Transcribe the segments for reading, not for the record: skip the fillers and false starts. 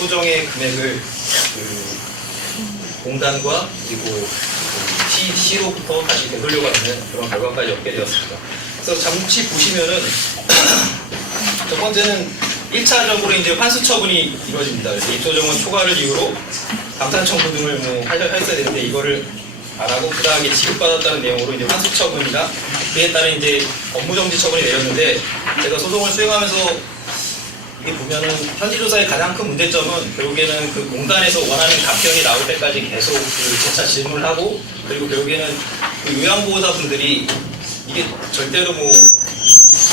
소정의 금액을 공단과 그리고 시로부터 다시 되돌려고 하는 그런 결과까지 얻게 되었습니다. 그래서 잠시 보시면은 첫 번째는 1차적으로 이제 환수 처분이 이루어집니다. 그래서 입소정원 초과를 이유로 감산 청구 등을 했어야 되는데 이거를 안 하고 그 다음에 지급받았다는 내용으로 이제 환수 처분이나 그에 따른 이제 업무정지 처분이 내렸는데 제가 소송을 수행하면서 이게 보면은 현지조사의 가장 큰 문제점은 결국에는 그 공단에서 원하는 답변이 나올 때까지 계속 그 재차 질문을 하고 그리고 결국에는 그 요양보호사분들이 이게 절대로 뭐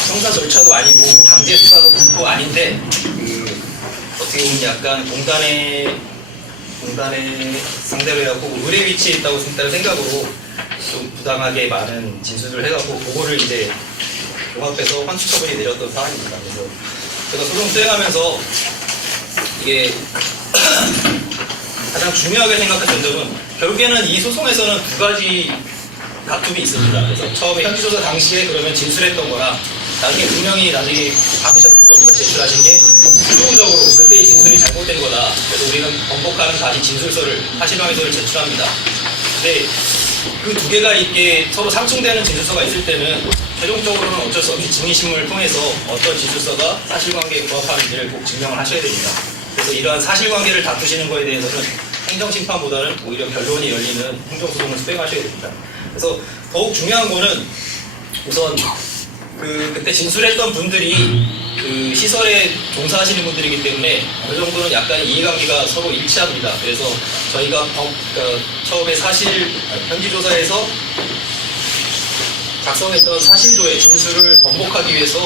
형사 절차도 아니고 강제 수사도 아닌데 그 어떻게 보면 약간 공단의 상대로 해갖고 의뢰 위치에 있다고 생각으로 좀 부당하게 많은 진술을 해갖고 그거를 이제 종합해서 환수 처분이 내렸던 사안입니다. 그래서 제가 소송 수행하면서 이게 가장 중요하게 생각했던 점은 결국에는 이 소송에서는 두 가지 다툼이 있습니다. 그래서 처음에 현지조사 당시에 그러면 진술했던 거나 나중에 분명히 받으셨을 겁니다. 제출하신 게 수동적으로 그때의 진술이 잘못된 거다. 그래서 우리는 번복하는 다시 진술서를 사실관계서를 제출합니다. 근데 그 두 개가 이게 서로 상충되는 진술서가 있을 때는 최종적으로는 어쩔 수 없이 증인신문을 통해서 어떤 진술서가 사실관계에 부합하는지를 꼭 증명을 하셔야 됩니다. 그래서 이러한 사실관계를 다투시는 거에 대해서는 행정심판보다는 오히려 변론이 열리는 행정소송을 수행하셔야 됩니다. 그래서 더욱 중요한 거는 우선 그때 진술했던 분들이 그 시설에 종사하시는 분들이기 때문에 어느 정도는 약간 이해관계가 서로 일치합니다. 그래서 저희가 처음에 현지조사에서 작성했던 사실조의 진술을 번복하기 위해서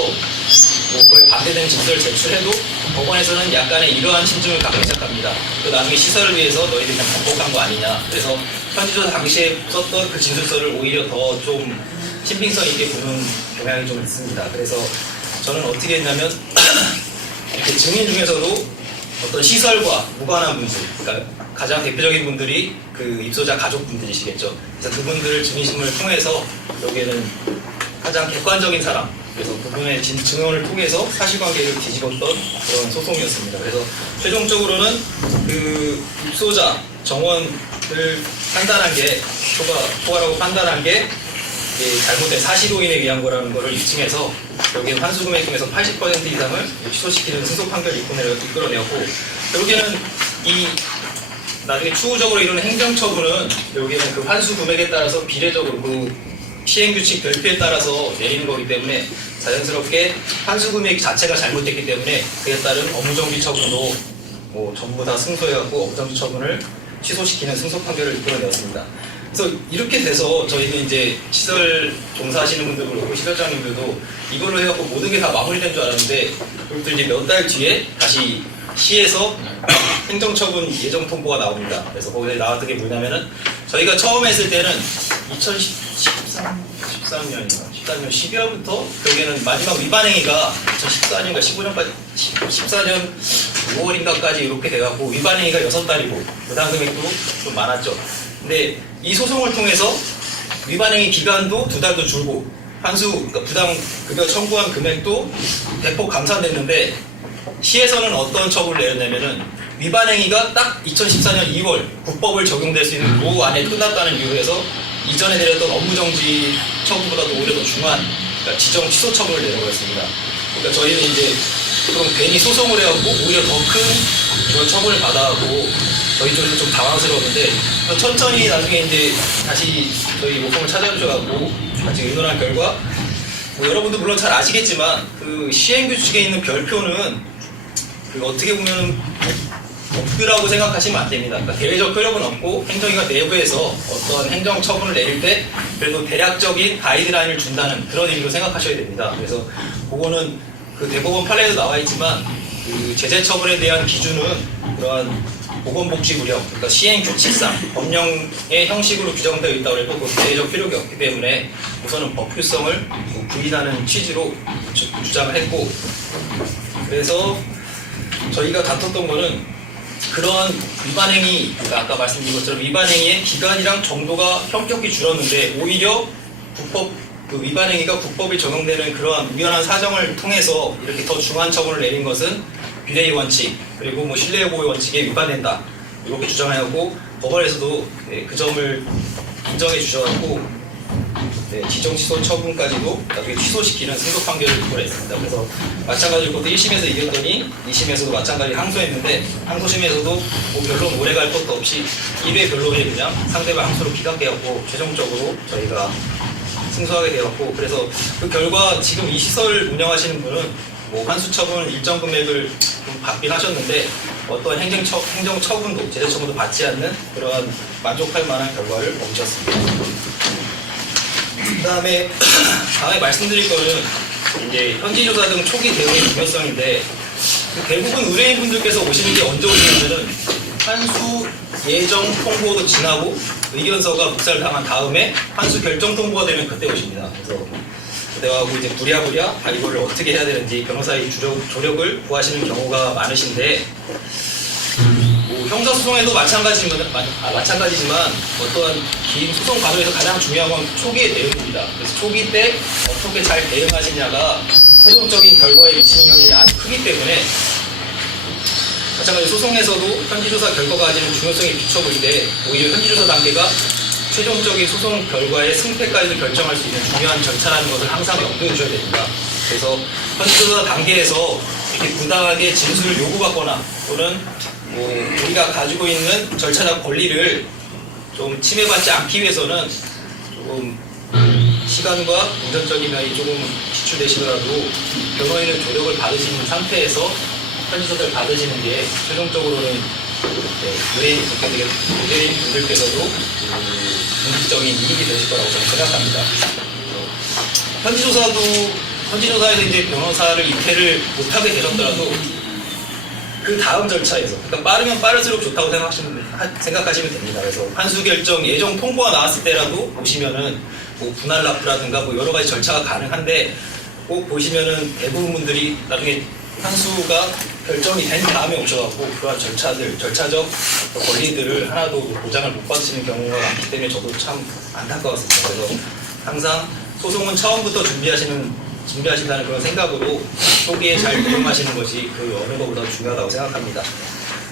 그에 반대되는 진술을 제출해도 법원에서는 약간의 이러한 심증을 갖기 시작합니다. 그 나중에 시설을 위해서 너희들이 그냥 번복한 거 아니냐. 그래서 현지조사 당시에 썼던 그 진술서를 오히려 더 좀 신빙성 있게 보는 경향이 좀 있습니다. 그래서 저는 어떻게 했냐면 이렇게 증인 중에서도 어떤 시설과 무관한 분들, 그러니까 가장 대표적인 분들이 그 입소자 가족분들이시겠죠. 그래서 그분들을 증인신문을 통해서 여기에는 가장 객관적인 사람, 그래서 그분의 증언을 통해서 사실관계를 뒤집었던 그런 소송이었습니다. 그래서 최종적으로는 그 입소자 정원을 판단한 게 초과라고 판단한 게 잘못된 사실오인에 의한 거라는 거를 입증해서 여기에 환수금액 중에서 80% 이상을 취소시키는 승소 판결을 이끌어내었고 결국에는 나중에 추후적으로 이루는 행정처분은 여기는 그 환수 금액에 따라서 비례적으로 그 시행규칙 별표에 따라서 내리는 거기 때문에 자연스럽게 환수 금액 자체가 잘못됐기 때문에 그에 따른 업무정지 처분도 전부 다 승소해갖고 업무정지 처분을 취소시키는 승소 판결을 이끌어내었습니다. 그래서 이렇게 돼서 저희는 이제 시설 종사하시는 분들도 그렇고 시설장님들도 이걸로 해갖고 모든 게 다 마무리된 줄 알았는데 그것도 이제 몇 달 뒤에 다시 시에서 행정처분 예정 통보가 나옵니다. 그래서 거기에 나왔던 게 뭐냐면은 저희가 처음 했을 때는 2013년 12월부터 결국에는 마지막 위반행위가 2014년인가 15년까지 14년 5월인가까지 이렇게 돼갖고 위반행위가 6달이고 부당 금액도 좀 많았죠. 근데 이 소송을 통해서 위반행위 기간도 2달도 줄고 그러니까 부당 급여 청구한 금액도 대폭 감산됐는데 시에서는 어떤 처분을 내렸냐면은 위반행위가 딱 2014년 2월 국법을 적용될 수 있는 그 안에 끝났다는 이유에서 이전에 내렸던 업무정지 처분보다도 오히려 더 중한 그러니까 지정 취소 처분을 내려버렸습니다. 그러니까 저희는 이제 그럼 괜히 소송을 해갖고 오히려 더 큰 이런 처분을 받아갖고 저희 쪽에서 좀 당황스러웠는데 천천히 나중에 이제 다시 저희 모범을 찾아주셔갖고 같이 의논한 결과 여러분도 물론 잘 아시겠지만 그 시행규칙에 있는 별표는 그 어떻게 보면 법규라고 생각하시면 안 됩니다. 그러니까 대외적 효력은 없고 행정위가 내부에서 어떤 행정 처분을 내릴 때 그래도 대략적인 가이드라인을 준다는 그런 의미로 생각하셔야 됩니다. 그래서 그거는 그 대법원 판례에도 나와 있지만 그 제재 처분에 대한 기준은 그러한 보건복지구령, 그러니까 시행규칙상 법령의 형식으로 규정되어 있다고 해도 그 대외적 효력이 없기 때문에 우선은 법규성을 부인하는 취지로 주장을 했고 그래서 저희가 다퉜던 거는 그런 위반행위, 그러니까 아까 말씀드린 것처럼 위반행위의 기간이랑 정도가 현격히 줄었는데 오히려 그 위반 행위가 국법에 적용되는 그러한 우연한 사정을 통해서 이렇게 더 중한 처분을 내린 것은 비례의 원칙 그리고 뭐 신뢰보호 원칙에 위반된다 이렇게 주장하고 법원에서도 그 점을 인정해 주셔갖고 지정 취소 처분까지도 나중에 취소시키는 승소 판결을 유포했습니다. 그래서 마찬가지로 그것도 1심에서 이겼더니 2심에서도 마찬가지 항소했는데 항소심에서도 뭐 변론 오래 갈 것도 없이 1회 변론에 그냥 상대방 항소로 기각되었고 최종적으로 저희가 승소하게 되었고 그래서 그 결과 지금 이 시설 운영하시는 분은 뭐 환수 처분 일정 금액을 좀 받긴 하셨는데 어떤 행정 처분도 제재 처분도 받지 않는 그러한 만족할 만한 결과를 멈췄습니다. 그다음에 다음에 말씀드릴 거는 이제 현지 조사 등 초기 대응의 중요성인데 대부분 의뢰인분들께서 오시는 게 언제 오시냐면은 환수 예정 통보도 지나고 의견서가 묵살당한 다음에 환수 결정 통보가 되면 그때 오십니다. 그래서 그때하고 이제 부랴부랴 이거를 어떻게 해야 되는지 변호사의 조력을 구하시는 경우가 많으신데 뭐 형사소송에도 마찬가지지만 어떠한 긴 소송 과정에서 가장 중요한 건 초기의 대응입니다. 그래서 초기 때 어떻게 잘 대응하시냐가 최종적인 결과에 미치는 영향이 아주 크기 때문에 마찬가지로 소송에서도 현지조사 결과가 가지는 중요성에 비춰보이되 오히려 현지조사 단계가 최종적인 소송 결과의 승패까지도 결정할 수 있는 중요한 절차라는 것을 항상 염두에 두셔야 됩니다. 그래서 현지조사 단계에서 이렇게 부당하게 진술을 요구받거나 또는 뭐 우리가 가지고 있는 절차적 권리를 좀 침해받지 않기 위해서는 조금 시간과 금전적인 면이 조금 지출되시더라도 변호인의 조력을 받으시는 상태에서 현지조사를 받으시는 게 최종적으로는 의뢰인분들께서도 궁극적인 이익이 되실 거라고 저는 생각합니다. 현지조사에서 이제 변호사를 입회를 못하게 되셨더라도 그 다음 절차에서, 그러니까 빠르면 빠를수록 좋다고 생각하시면 됩니다. 그래서 환수 결정 예정 통보가 나왔을 때라도 보시면은 뭐 분할 납부라든가 뭐 여러 가지 절차가 가능한데 꼭 보시면은 대부분 분들이 나중에 환수가 결정이 된 다음에 오셔갖고 그러한 절차적 권리들을 하나도 보장을 못 받으시는 경우가 많기 때문에 저도 참 안타까웠습니다. 그래서 항상 소송은 처음부터 준비하신다는 그런 생각으로 초기에 잘 대응하시는 것이 그 어느 것보다 중요하다고 생각합니다.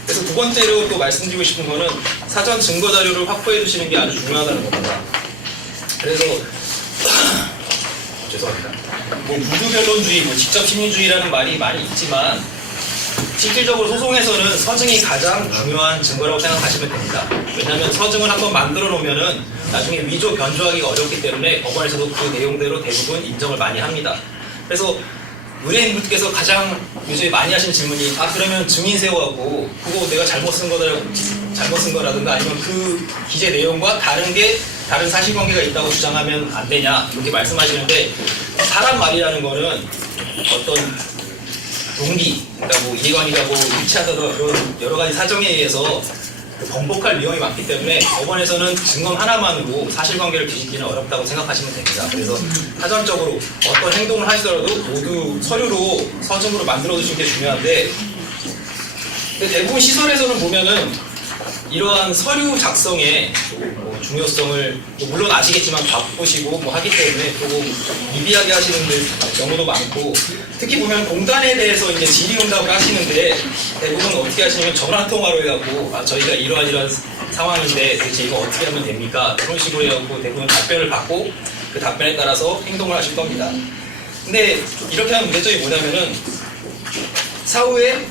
그래서 두 번째로 또 말씀드리고 싶은 거는 사전 증거 자료를 확보해 주시는 게 아주 중요하다는 겁니다. 그래서 죄송합니다. 뭐 무주변론주의, 뭐 직접 심리주의라는 말이 많이 있지만 실질적으로 소송에서는 서증이 가장 중요한 증거라고 생각하시면 됩니다. 왜냐하면 서증을 한번 만들어 놓으면은 나중에 위조 변조하기가 어렵기 때문에 법원에서도 그 내용대로 대부분 인정을 많이 합니다. 그래서 의뢰인분께서 가장 요즘에 많이 하시는 질문이 그러면 증인 세워갖고 그거 내가 잘못 쓴 거라든가 아니면 그 기재 내용과 다른 사실관계가 있다고 주장하면 안 되냐 이렇게 말씀하시는데 사람 말이라는 거는 어떤 동기, 그러니까 뭐 이해관계가 뭐 일치하다든가 그런 여러 가지 사정에 의해서 번복할 위험이 많기 때문에 법원에서는 증언 하나만으로 사실관계를 뒤집기는 어렵다고 생각하시면 됩니다. 그래서 사전적으로 어떤 행동을 하시더라도 모두 서류로 서증으로 만들어 두시는 게 중요한데 근데 대부분 시설에서는 보면은 이러한 서류 작성의 뭐 중요성을 물론 아시겠지만 바쁘시고 뭐 하기 때문에 조금 미비하게 하시는 경우도 많고 특히 보면 공단에 대해서 이제 질의응답을 하시는데 대부분 어떻게 하시냐면 전화통화로 해갖고 저희가 이러한 상황인데 대체 이거 어떻게 하면 됩니까? 그런 식으로 해갖고 대부분 답변을 받고 그 답변에 따라서 행동을 하실 겁니다. 근데 이렇게 하면 문제점이 뭐냐면은 사후에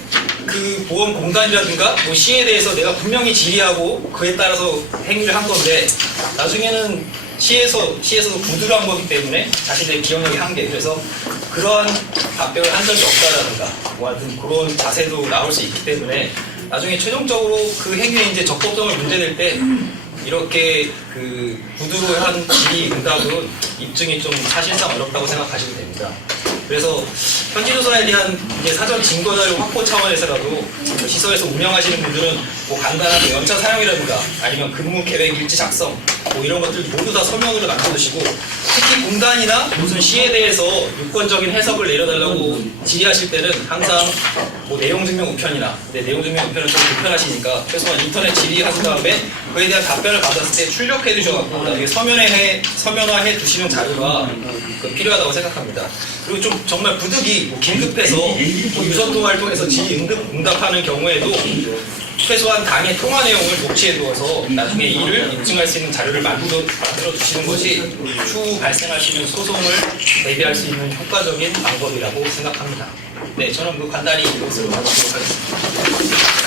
그 보험공단이라든가 뭐 시에 대해서 내가 분명히 질의하고 그에 따라서 행위를 한 건데 나중에는 시에서도 구두를 한 거기 때문에 자신의 기억력의 한계 그래서 그러한 답변을 한 적이 없다라든가 뭐 하여튼 그런 자세도 나올 수 있기 때문에 나중에 최종적으로 그 행위에 이제 적법성을 문제될 때 이렇게 그 구두로 한 질의 응답은 입증이 좀 사실상 어렵다고 생각하시면 됩니다. 그래서 현지조사에 대한 이제 사전 증거자료 확보 차원에서라도 시설에서 운영하시는 분들은 뭐 간단한 연차 사용이라든가 아니면 근무 계획 일지 작성 뭐 이런 것들 모두 다 서면으로 남겨두시고 특히 공단이나 무슨 시에 대해서 유권적인 해석을 내려달라고 질의하실 때는 항상 뭐 내용증명 우편이나 내용증명 우편은 좀 불편하시니까 최소한 인터넷 질의하신 다음에 그에 대한 답변을 받았을 때 출력해 두셔갖고 나중에 서면화해 두시는 자료가 필요하다고 생각합니다. 그리고 좀 정말 부득이 뭐 긴급해서 뭐 유선통 활동에서 질의 응답하는 경우에도 최소한 당의 통화 내용을 녹취해두어서 나중에 이를 입증할 수 있는 자료를 만들어 두시는 것이 추후 발생할 수 있는 소송을 대비할 수 있는 효과적인 방법이라고 생각합니다. 네, 저는 간단히 이것으로 마치도록 하겠습니다.